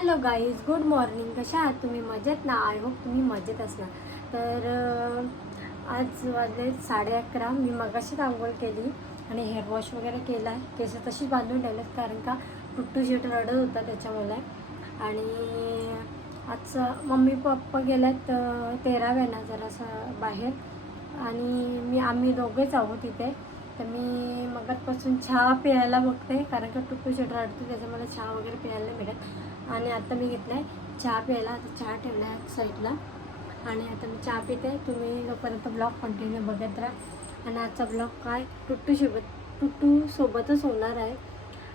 Hello guys, good morning. कशा आहात तुम्ही? मजेत ना? आय होप तुम्ही मजेत असणार. तर आज वाजले 11:30. मी मगाशीच आंघोळ केली आणि हेअर वॉश वगैरे केला आहे. केस तशीच बांधून ठेवलेत कारण का टुट्टू शेट रडत होता त्याच्यामुळे. आणि आज मम्मी पप्पा गेल्यात 13व्यानं जरासं बाहेर आणि आम्ही दोघेच आहोत इथे. तर मी मगाचपासून चहा प्यायला बघते कारण का टुट्टू शेट रडतो त्याच्यामुळे चहा वगैरे प्यायला मिळत. आणि आता मी घेतला आहे चहा प्यायला. आता चहा ठेवला आहे साईडला आणि आता मी चहा पिते. तुम्ही जोपर्यंत ब्लॉग कंटिन्यू बघत राहा. आणि आजचा ब्लॉग काय टुट्टू सोबतच होणार आहे.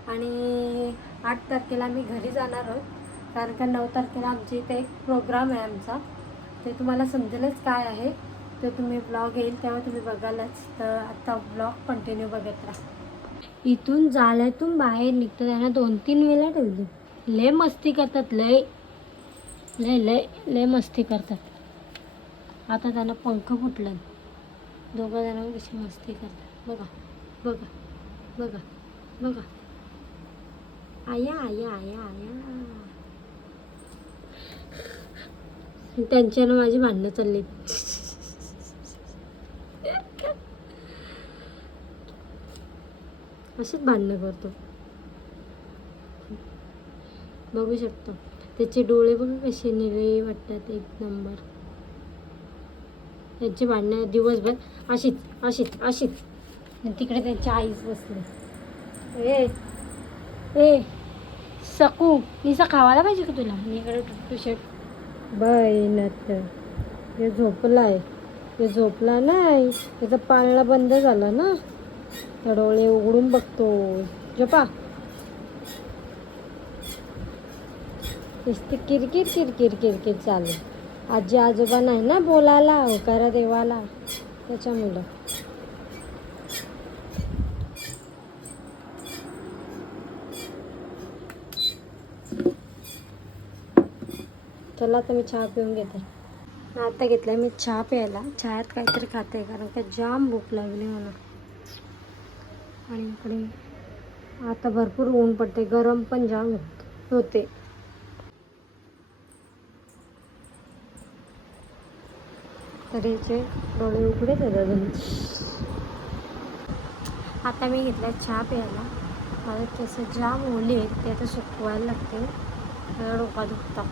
आणि 8 तारखेला मी घरी जाणार आहोत कारण का 9 तारखेला आमच्या इथे एक प्रोग्राम आहे आमचा. ते तुम्हाला समजेलच काय आहे. तर तुम्ही ब्लॉग येईल तेव्हा तुम्ही बघालच. तर आता ब्लॉग कंटिन्यू बघत राहा. इथून जाळ्यातून बाहेर निघतं त्यांना 2-3 वेळा ठेवली. लय मस्ती करतात, लय लय लय लय मस्ती करतात. आता त्यांना पंख फुटलं. दोघं जण कशी मस्ती करतात बघा बघा बघा बघा. आया आया आया आया. त्यांच्यानं माझी भांडणं चालली. अशीच भांडणं करतो. बघू शकतो त्याचे डोळे बघा कसे निळे वाटतात. एक नंबर. त्यांची भांडणं दिवसभर अशीच अशीच अशीच. तिकडे त्यांची आईच बसली. ए सकू निसा खावायला पाहिजे का तुला? इकडे टुट्टू शेट बघ हे झोपलाय. हे झोपला नाही, त्याचा पाळणा बंद झाला ना. डोळे उघडून बघतो. झोपा. नुसती किरकिर किरकिर किरकिर चालू. आजी आजोबा नाही ना बोलायला होकारा देवाला, त्याच्यामुळं. चला आता मी चहा पिऊन घेते. आता घेतलाय मी चहा प्यायला. चहात काहीतरी खाते कारण का जाम भूक लागली मला. आणि इकडे आता भरपूर ऊन पडते, गरम पण जाम होते. तरीचे डोळे उघडेच आहेत अजून. आता मी घेतला चहा प्यायला. माझे केस जाम ओले आहेत, ते आता सुकवायला लागते. डोका दुखतात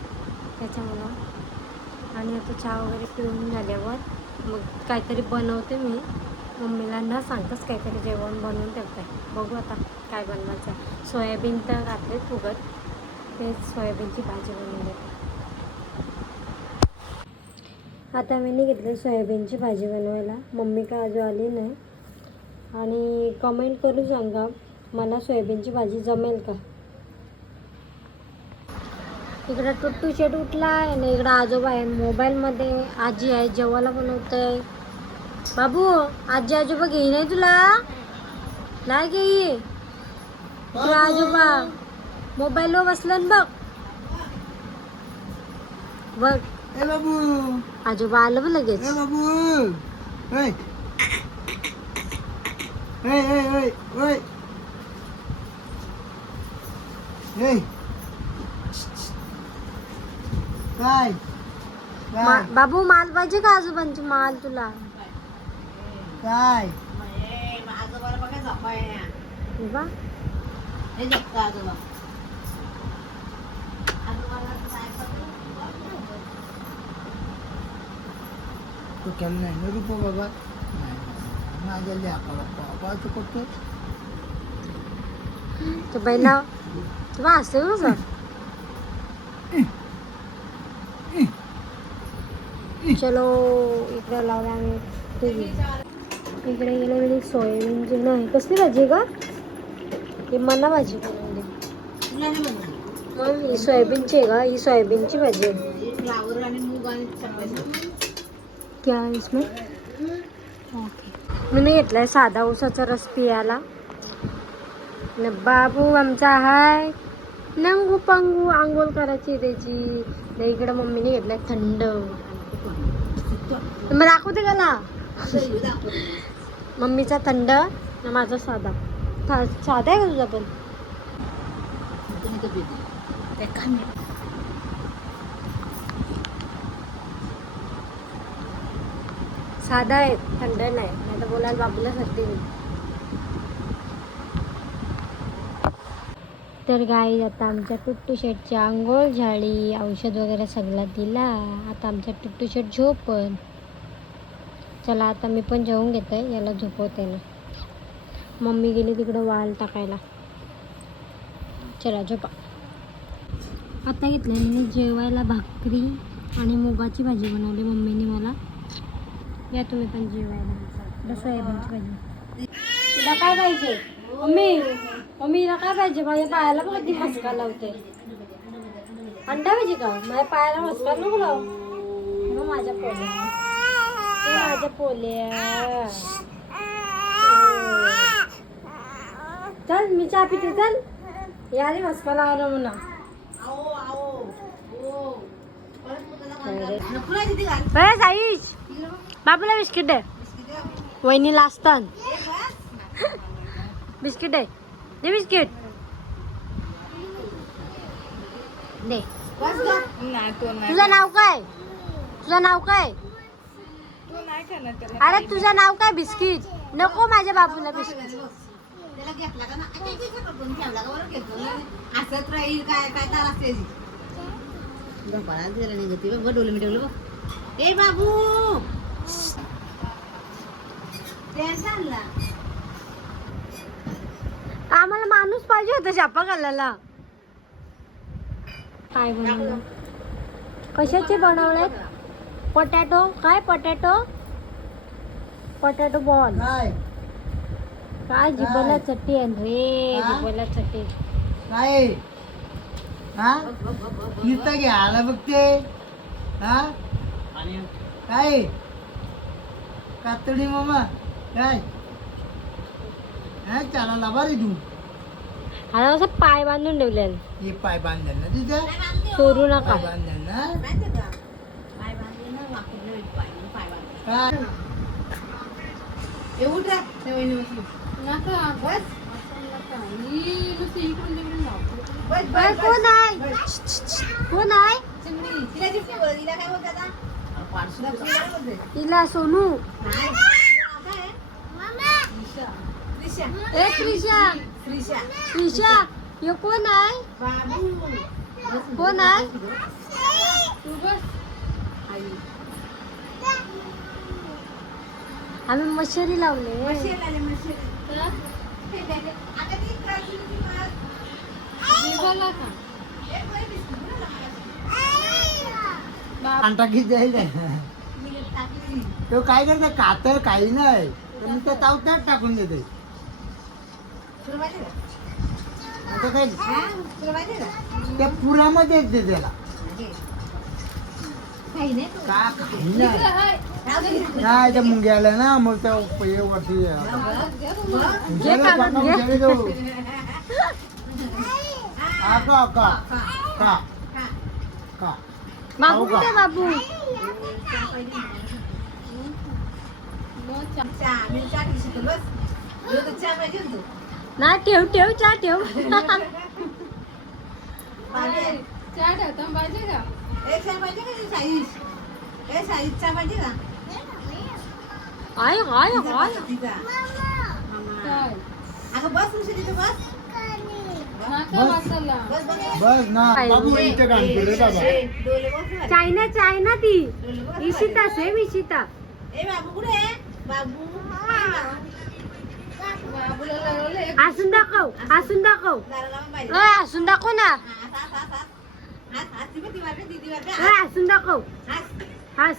त्याच्यामुळं. आणि आता चहा वगैरे पिऊन झाल्यावर मग काहीतरी बनवते मी. मम्मीला न सांगताच काहीतरी जेवण बनवून ठेवते. बघू आता काय बनवायचं. सोयाबीन तर घातले फुगत, तेच सोयाबीनची भाजी बनवून देते. आता मी घेतली सोयाबीनची भाजी बनवायला. मम्मी काय अजून आली नाही. आणि कमेंट करून सांगा मला सोयाबीनची भाजी जमेल का. इकडं टुट्टू शेट उठला आहे आणि इकडं आजोबा आहे. मोबाईलमध्ये आजी आहे, जेवायला बनवतंय. बाबू आजी आजोबा घेई नाही तुला? नाही घेई. तुला आजोबा मोबाईलवर बसलं बघ बघ. बाबू आजोबा आलं बघ लगेच. बाबू काय बाबू माल पाहिजे का आजोबांची माल तुला? काय बा तू केलं नाही ना रुपये बाबा. माझ्या लेकाला पापाचं करतो. तो बहिणा तुला असते ना सर. चलो इकडे लावला आम्ही टीव्ही. इकडे गेले वेळी सोयाबीनची नाही. कसली भाजी का? ही मना भाजी बनवली. मग ही सोयाबीनची आहे का? ही सोयाबीनची भाजी आहे. क्या है इसमें? ओके. मी घेतलाय साधा ऊसाचा रस पियाला. न बाबू आमचा हाय नंगू पंगू आंघोळ करायची त्याची. इकडे मम्मीने घेतलाय थंड. मग दाखवते का ना मम्मीचा थंड ना माझा साधा. साधा आहे का तुझा पण? साधा आहे, थंड नाही. नाही तर बोलायला बाबूला सर्दी होईल. तर गाई आता आमच्या टुट्टू शेटची आंघोळ झाली, औषध वगैरे सगळं दिला. आता आमचा टुट्टू शेट झोपन. चला आता मी पण जेवून घेते, याला झोपवते ना. मम्मी गेली तिकडं वाल टाकायला. चला झोपा. आता घेतलं मी जेवायला भाकरी आणि मुगाची भाजी बनवली मम्मीने मला. या तुम्ही पण जेवायला. बसा आहे भाजी. तुला काय पाहिजे मम्मी? मम्मीला काय पाहिजे? माझ्या पायाला बघ ती मस्का लावते. अंडा पाहिजे का? माझ्या पायाला मस्का नको लाव. मग माझ्या पोल्या, माझ्या पोल्या. चल मी चहा पिते. चल याने मस्का लावला म्हणा. साईश बाबूला बिस्किट दे. वहिनीला असतात बिस्किट आहे. दे बिस्किट दे. तुझं नाव काय? तुझं नाव काय? अरे तुझं नाव काय? बिस्किट नको माझ्या बाबूला बिस्किट. असत राहील काय काय तार असते डोल मिटवलं. ए बाबू आम्हाला माणूस पाहिजे होता शापा घालायला. काय बनवलं? कशाचे बनवलेत? पोटॅटो. काय पोटॅटो? Potato ball. काय जिभेला चट्टी आहे रे, जिभेला चट्टी. काय हा नुसतं घ्यायला बघते. हा काय कातडी मामा काय हा चाला लाभा रे तू. आता असं पाय बांधून ठेवलेलं. हे पाय बांधलं ना तुझं? चोरू नका. पाय बांधलं ना काय? कोण आहे? कोण आहे? तिला सोनू. ए त्रिशा, त्रिशा हे कोण आहे? कोण आहे? आम्ही मशरी लावले. टाकी जाईल. तो काय करते कातर काही नाही तर मी त्या तावत्यात टाकून देते. आता काय त्या पुरामध्ये येते त्याला का काही नाही. नाही त्या मुंग्याला ना मग त्या वरती का का का का बाबू कुठे बाबू? ना ठेव ठेव चहा ठेव. हाय हाय हाय. बस ना बाबू इथे काम केलं बाबा. चायना चायना ती इशिता सेम इशिता. हसून दाखव, हसून दाखव. हसून दाखव ना. हसून दाखव. हस.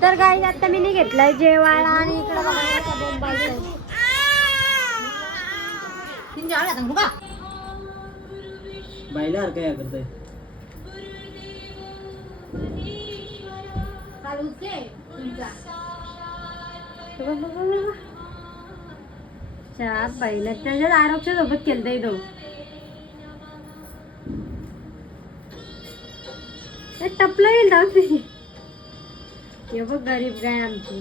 तर गाई आता मी घेतलाय जेवायला आणि इकडे बायला काय करताय? पहिलं त्याच्यात आरोग्य सोबत केलता तो. टपलं येईल जाऊ दे. हे बघ गरीब गाय आमची.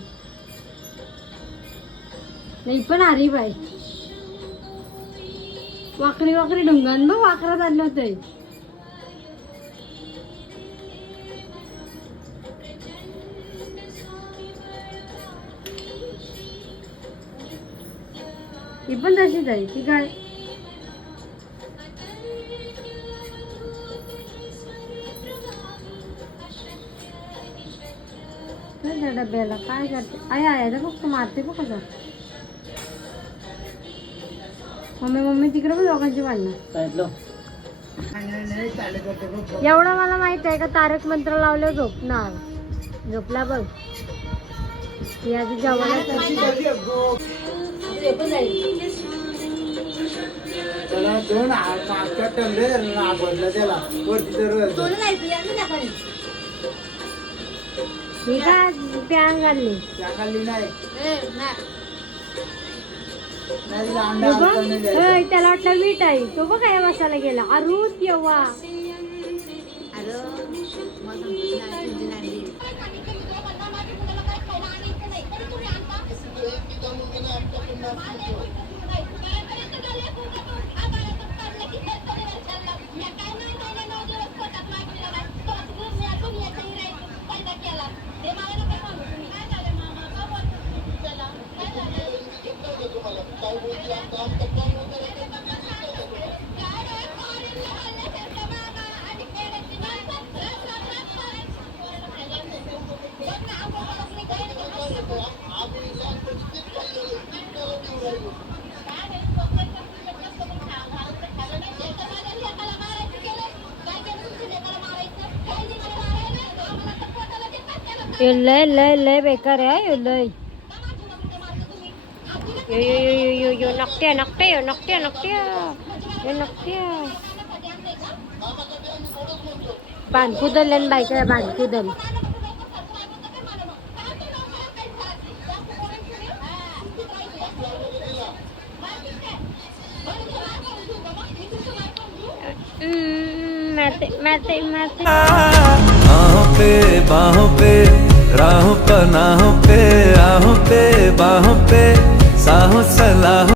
नाही पण हरीफ आहे. वाकरी वाकरी ढुंगान बघ वाकरा चाललं होतं. ही पण तशीच आहे ती गाय. त्या डब्याला काय करते आई आहे फक्त मारते बघ कसं. मम्मी तिकडे पण दोघांची भांडणं. एवढं मला माहित आहे का तारक मंत्र लावलं झोपणार. झोपला बघ. ही आधी जेवायला त्याला दोन मागच्या टमले आवडला त्याला वरती तर ही काय प्यान घालली. चांगली नाही त्याला वाटलं मीठ आहे. तो बघ काय मसाला गेला अरूत येवा. लय लय लय बेकार आहे लय. यो नकट्या नकट्या नकट्या नकट्या नकट्या भानकुदल बायका भानकुदल. बाहों पे राहों पनाहों पे आहों पे बाहों पे साहों सलाहों